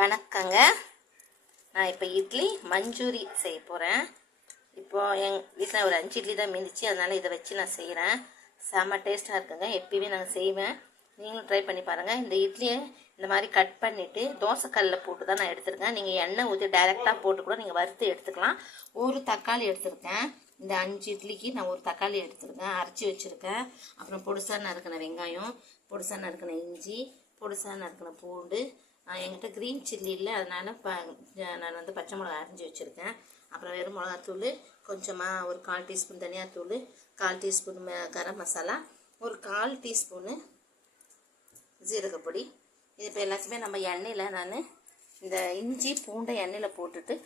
வணக்கங்க. நான் இப்போ இட்லி மஞ்சூரி செய்ய போகிறேன். இப்போது எங்கள் வீட்டில் ஒரு 5 இட்லி தான் மீந்துச்சு, அதனால் இதை வச்சு நான் செய்கிறேன். செம்ம டேஸ்ட்டாக இருக்குங்க. எப்பயுமே நான் செய்வேன், நீங்களும் ட்ரை பண்ணி பாருங்கள். இந்த இட்லியை இந்த மாதிரி கட் பண்ணிவிட்டு தோசைக்கல்லில் போட்டு தான் நான் எடுத்துருக்கேன். நீங்கள் எண்ணெய் ஊற்றி டைரெக்டாக போட்டு கூட நீங்கள் வறுத்து எடுத்துக்கலாம். ஒரு தக்காளி எடுத்துருக்கேன். இந்த 5 இட்லிக்கு நான் ஒரு தக்காளி எடுத்துருக்கேன், அரைச்சி வச்சுருக்கேன். அப்புறம் பொடிசாக நறுக்கின வெங்காயம், பொடிசாக நறுக்கின இஞ்சி, பொடிசாக நறுக்கின பூண்டு. என்கிட்ட க்ரீன் சில்லி இல்லை, அதனால் நான் வந்து பச்சை மிளகா அரைஞ்சி வச்சுருக்கேன். அப்புறம் வெறும் மிளகாத்தூள், கொஞ்சமாக ஒரு 1/4 டீஸ்பூன் தனியாத்தூள், 1/4 டீஸ்பூன் கரம் மசாலா, ஒரு 1/4 டீஸ்பூனு ஜீரகப்பொடி. இது இப்போ எல்லாத்தையுமே நம்ம எண்ணெயில் நான் இந்த இஞ்சி பூண்டை எண்ணெயில் போட்டுட்டு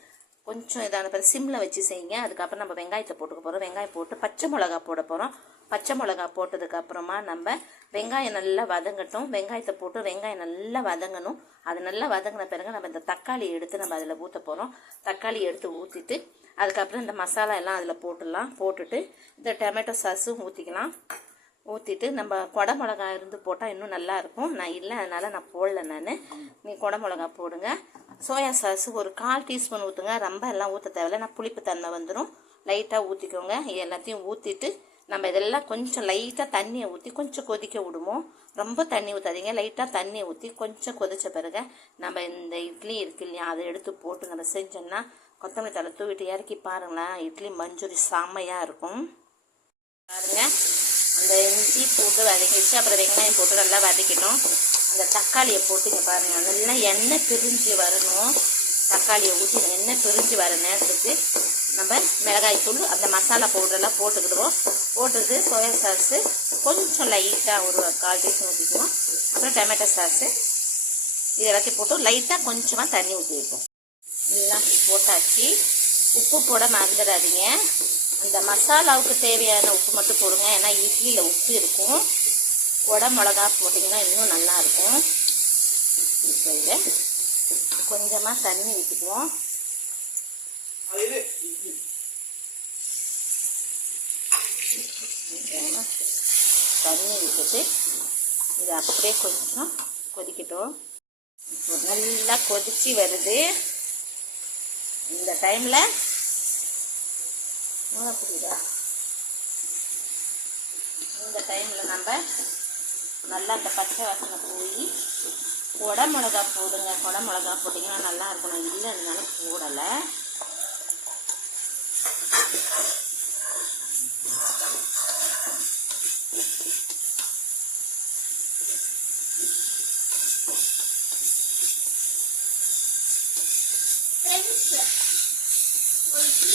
கொஞ்சம் இதான பிறகு சிம்மில் வச்சு செய்யுங்க. அதுக்கப்புறம் நம்ம வெங்காயத்தை போட்டுக்க போகிறோம். வெங்காயம் போட்டு பச்சை மிளகா போட போகிறோம். பச்சை மிளகா போட்டதுக்கப்புறமா நம்ம வெங்காயம் நல்லா வதங்கட்டும். வெங்காயத்தை போட்டு வெங்காயம் நல்லா வதங்கணும். அது நல்லா வதங்கின பிறகு நம்ம இந்த தக்காளி எடுத்து நம்ம அதில் ஊற்ற போகிறோம். தக்காளி எடுத்து ஊற்றிட்டு அதுக்கப்புறம் இந்த மசாலா எல்லாம் அதில் போட்டுடலாம். போட்டுட்டு இந்த டொமேட்டோ சாஸும் ஊற்றிக்கலாம். ஊற்றிட்டு நம்ம கொடை மிளகா இருந்து போட்டால் இன்னும் நல்லாயிருக்கும். நான் இல்லை, அதனால் நான் போடல. நீ கொடை மிளகா போடுங்க. சோயா சாஸ் ஒரு 1/4 டீஸ்பூன் ஊற்றுங்க. ரொம்ப எல்லாம் ஊற்ற தேவையில்லை, நான் புளிப்பு தன்மை வந்துடும். லைட்டாக ஊற்றிக்கோங்க. எல்லாத்தையும் ஊற்றிட்டு நம்ம இதெல்லாம் கொஞ்சம் லைட்டாக தண்ணியை ஊற்றி கொஞ்சம் கொதிக்க விடுவோம். ரொம்ப தண்ணி ஊற்றாதீங்க, லைட்டாக தண்ணியை ஊற்றி கொஞ்சம் கொதித்த பிறகு நம்ம இந்த இட்லி இருக்கு இல்லையா, அதை எடுத்து போட்டு நம்ம செஞ்சோன்னா கொத்தமல்லி தழை தூவிட்டு இறக்கி பாருங்களேன். இட்லி மஞ்சூரி செம்மையாக இருக்கும். பாருங்கள், அந்த இஞ்சி போட்டு வதக்கிடுச்சு. அப்புறம் வெங்காயம் போட்டு நல்லா வதக்கிட்டோம். அந்த தக்காளியை போட்டுங்க பாருங்கள், நல்லா எண்ணெய் பிரிஞ்சு வரணும். தக்காளியை ஊற்றி எண்ணெய் பிரிஞ்சு வர நேரத்துக்கு நம்ம மிளகாய் தூள் அந்த மசாலா பவுடரெல்லாம் போட்டுக்கிடுவோம். போட்டுட்டு சோயா சாஸு கொஞ்சம் லைட்டாக ஒரு 1/4 டீஸ்பூன் ஊற்றிக்குவோம். அப்புறம் டொமேட்டோ சாஸு இது எல்லாத்தையும் போட்டு லைட்டாக கொஞ்சமாக தண்ணி ஊற்றி வைப்போம். எல்லாம் போட்டாச்சு. உப்பு போட மறந்துடாதீங்க. அந்த மசாலாவுக்கு தேவையான உப்பு மட்டும் போடுங்க, ஏன்னா இட்லியில் உப்பு இருக்கும். கொடை மிளகா போட்டிங்கன்னா இன்னும் நல்லாயிருக்கும். இப்போ இதை கொஞ்சமாக தண்ணி ஊற்றிக்குவோம். தண்ணி விட்டுட்டு இது அப்படியே கொஞ்சம் கொதிக்கட்டும். நல்லா கொதிச்சு வருது. இந்த டைமில் புரியுதா, இந்த டைமில் நம்ம நல்லா அந்த பச்சை வாசனை போய் கொடை மிளகா போடுங்க. கொடை மிளகா போட்டிங்கன்னா நல்லா இருக்கணும், இல்லைன்னாலும் போடலை.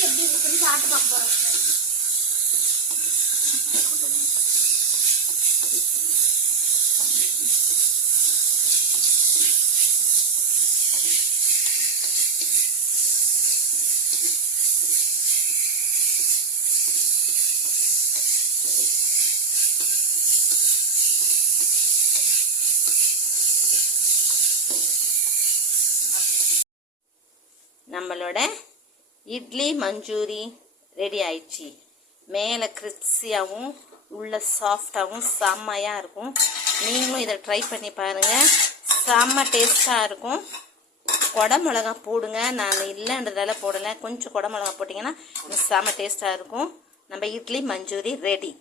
எப்படி இருக்குன்னு சாப்பிட்டு பார்க்க போகிறோம். நம்மளோட இட்லி மஞ்சூரி ரெடி ஆயிடுச்சு. மேலே கிறிஸ்பியாகவும் உள்ள சாஃப்டாகவும் செம்மையாக இருக்கும். நீங்களும் இதை ட்ரை பண்ணி பாருங்கள், செம்ம டேஸ்ட்டாக இருக்கும். கொடை மிளகா போடுங்க, நான் இல்லைன்றதால போடலை. கொஞ்சம் கொடை மிளகா போட்டிங்கன்னா செம்ம டேஸ்ட்டாக இருக்கும். நம்ம இட்லி மஞ்சூரி ரெடி.